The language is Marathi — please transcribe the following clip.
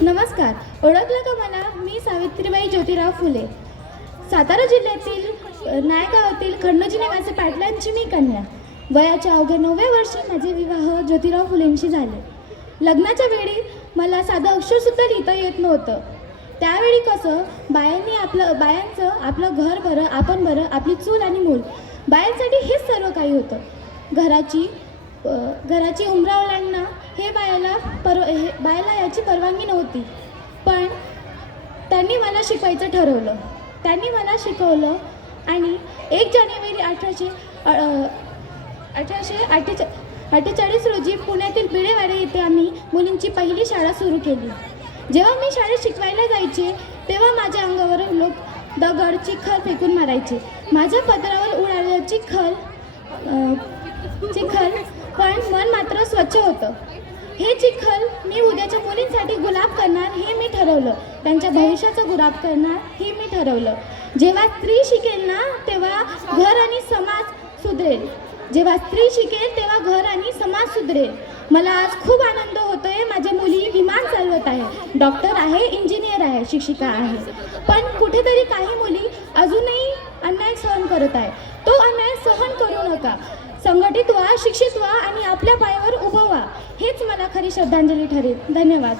नमस्कार ओळखलं का मला? मी सावित्रीबाई ज्योतिराव फुले. सातारा जिल्ह्यातील नायगावातील खंडोजी निवासी पाटलांची मी कन्या. वयाच्या अवघ्या नवव्या वर्षी माझे विवाह ज्योतिराव फुलेंशी झाले. लग्नाच्या वेळी मला साधं अक्षरसुद्धा लिहिता येत नव्हतं. त्यावेळी कसं बायांनी आपलं बायांचं आपलं घर बरं आपण बरं आपली चूल आणि मूल बायांसाठी हेच सर्व काही होतं. घराची घराची उमरा हे बायाला परव हे बायाला याची परवानगी नव्हती. पण त्यांनी मला शिकवायचं ठरवलं. त्यांनी मला शिकवलं आणि एक जानेवारी अठराशे अठराशे अठ्ठेचा अठ्ठेचाळीस रोजी पुण्यातील बिळेवाडे येथे आम्ही मुलींची पहिली शाळा सुरू केली. जेव्हा मी शाळेत शिकवायला जायचे तेव्हा माझ्या अंगावर लोक दगड चिखल फेकून मारायचे. माझ्या पत्रावर उडाल्याची खल चिखल पण मन मात्र स्वच्छ होतं. हे चिखल मी उद्याच्या मुलींसाठी गुलाब करणार हे मी ठरवलं. त्यांच्या भविष्याचं गुलाब करणार हे मी ठरवलं. जेव्हा स्त्री शिकेल ना तेव्हा घर आणि समाज सुधरेल. जेव्हा स्त्री शिकेल तेव्हा घर आणि समाज सुधरेल. मला आज खूप आनंद होतोय माझ्या मुली विमान चालवत आहे. डॉक्टर आहे इंजिनियर आहे शिक्षिका आहे. पण कुठेतरी काही मुली अजूनही अन्याय सहन करत आहे. तो अन्याय सहन करू नका. संघटित व्हा शिक्षित आपल्या पायावर उभं व्हा. हेच मला खरी श्रद्धांजली ठरेल. धन्यवाद.